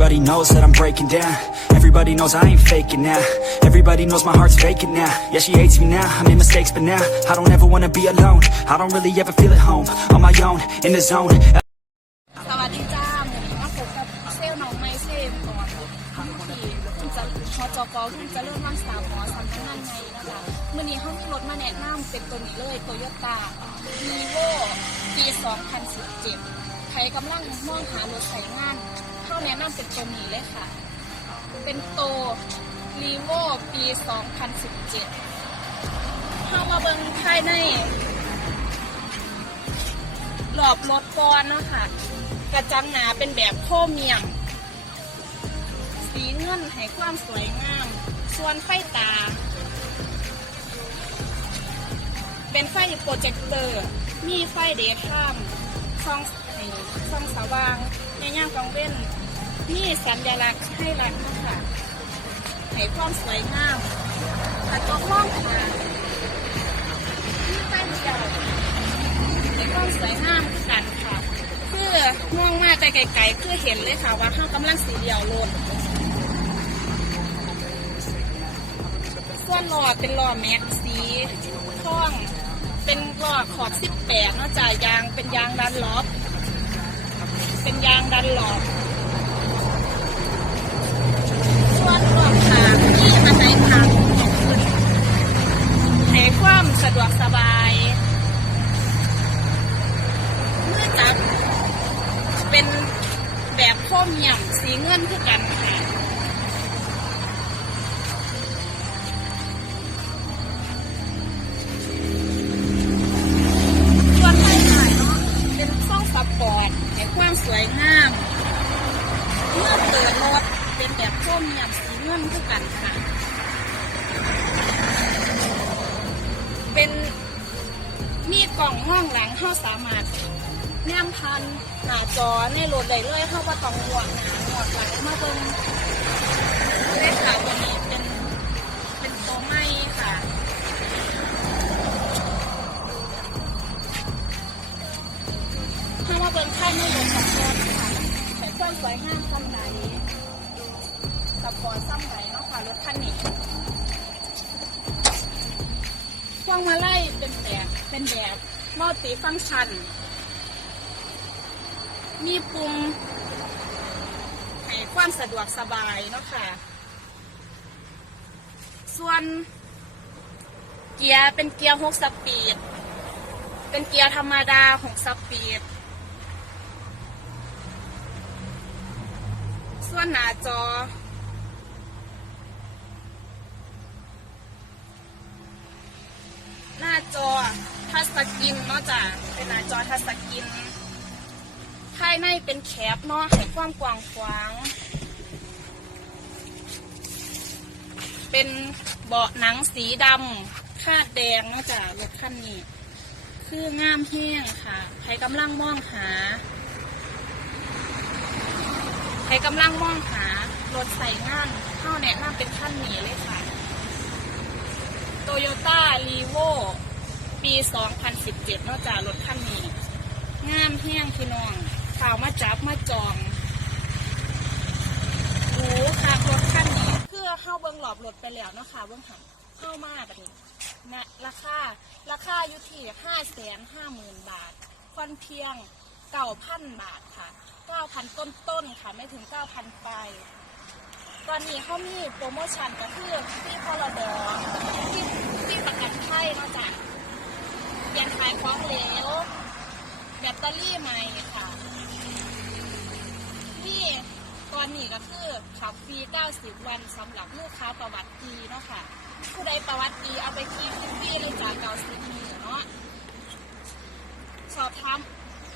Everybody knows that I'm breaking down. Everybody knows I ain't faking now. Everybody knows my heart's vacant now. Yeah, she hates me now. I made mistakes, but now I don't ever wanna be alone. I don't really ever feel at home. On my own, in the zone. สวัสดีจ้าหมูมาพบกับเซลน้องไมเซลก่อนที่คุณจะพอจกคุณจะเริ่มรักษาหมอสำนักงานไงนะคะมื่อนี้เขามีรถมาแนะนำเป็นตัวนี้เลยโตโยต้าลีโวปี 2017ใครกำลังมองหารถใช้งาน เข้าแนะนำเป็นตัวนี้เลยค่ะ เป็นโตลีโวปี 2017เข้ามาเบิ่งภายในหลอบรถก่อนเนาะคะกระจังหนาเป็นแบบโคเมียม สีเงินให้ความสวยงาม ส่วนไฟตา เป็นไฟโปรเจคเตอร์ มีไฟเดย์ไทม์ช่องให้ช่องสว่างในย่ามกลางเว้น มีสัญลักษณ์ให้รักนะคะให้ความสวยงามกระจกมองค่ะมีไฟเดียวในความสวยงามกันค่ะคือมองมาแต่ไกลๆคือเห็นเลยค่ะว่าเขากำลังสีเดียวรถส่วนล้อเป็นล้อแม็กสีท่อง เป็นล้อขอบ18นอกจากยางเป็นยางดันล็อบเป็นยางดันล็อบ วนล้อขางที่มันในทางขึ้นให้ความสะดวกสบายเมื่อจับเป็นแบบโคมียมสีเงินคือกันค่ะส่วนภายเนาะเป็นช่องสปอร์ตให้ความสวยงาม เมื่อเปิดรถ เป็นแบบโครเมียมสีเงินคือกันค่ะ เป็นมีกล่องห้องหลังเข้าสามารถแนมพันหน้าจอในรถได้เลยเข้าว่าต้องห่วหนาห่วหลังมาเบิ่งเลขขาตัวนี้เป็นเป็นตัวไม้ค่ะถ้ามาเบิ่งค่ายในรถสปอร์ตค่ะแต่ความสวยงามคนไหน สปอร์ตซ้ำไหนเนาะค่ะรถคันนี้พวงมาไลัยเป็นแบบเป็นแบบมัลติฟังก์ชัน มีปุ่มให้ความสะดวกสบายเนาะค่ะ ส่วนเกียร์เป็นเกียร์หกสปีด เป็นเกียร์ธรรมดาหกสปีด ส่วนหน้าจอ หน้าจอทัชส นเนาะจ้ะเป็นหน้าจอทัชสกรีนภายในเป็นแคปเนาะให้ความกว้างขวาง เป็นเบาะหนังสีดำคาดแดงเนาะจ้ะรถคันนี้ คืองามแห้งค่ะใครกำลังมองหาใครกำลังมองหารถใส่งานเข้าแนะนำเป็นขั้นนี้เลยค่ะโตโยต้ารีโว ปี 2017นอกจากรถคันนี้งามแห้งพี่น้องข่าวมาจับมาจองหูค่ะรถคันนี้เพื่อเข้าเบิ้องหลอบรถไปแล้วเนาะค่ะเบิ้องหันเข้ามาแบบนี้นะราคาราคาอยู่ที่5 5 0 0 0 0บาทคอนเพียง9,000บาทค่ะ9,000ต้นๆค่ะไม่ถึง9,000ปลายตอนนี้เขามีโปรโมชั่นก็คือที่พลดที่ที่ประกันภัยเนาะจ้ะเปลี่ยนขายของเหลวแบ ตเตอรี่ใหม่ค่ะนี่ตอนนี้ก็คือขับฟรี 90 วันสำหรับลูกค้าประวัติดีเนาะค่ะผู้ใดประวัติดีเอาไปขี่ฟรีเลยจาก90มือเนาะสอบถาม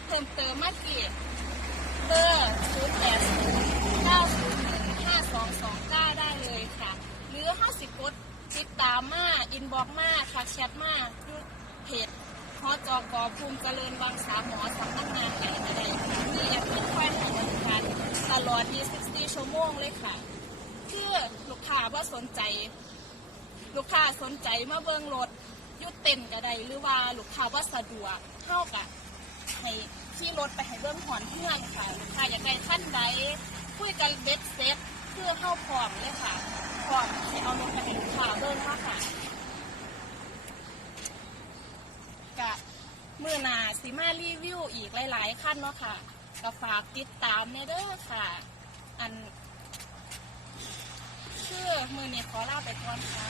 เพิ่มเติมมาที่เบอร์0 8 9 0 5229ได้เลยค่ะ หรือ50กดติดตามมาอินบ็อกมาทักแชทมาคือเพจพอจอ กภูมิเจริญวังสามหมอสำนักงานใหญ่อะไรค่ะมีแอดมินคอยให้บริการตลอด 24 ชั่วโมงเลยค่ะ คือลูกค้าว่าสนใจ ลูกค้าสนใจมาเบิ่งรถยุดเต็นก็ได้หรือว่าลูกค้าว่าสะดวกเท่ากับให้ที่รถไปให้เบิ่งหอนเพื่อนค่ะ ลูกค้าอยากได้ขั้นใดคุยกันเบ็ดเซ็ตคือเข้าพร้อมเลยค่ะพร้อมที่เอารถไปให้ลูกค้าเบิ่งเนาะค่ะกะ มือหนาสิมารีวิวอีกหลาย ๆ ขั้นเนาะค่ะก็ฝากติดตามในเด้อค่ะ อัน คือมือนี้ขอลาไปก่อนค่ะ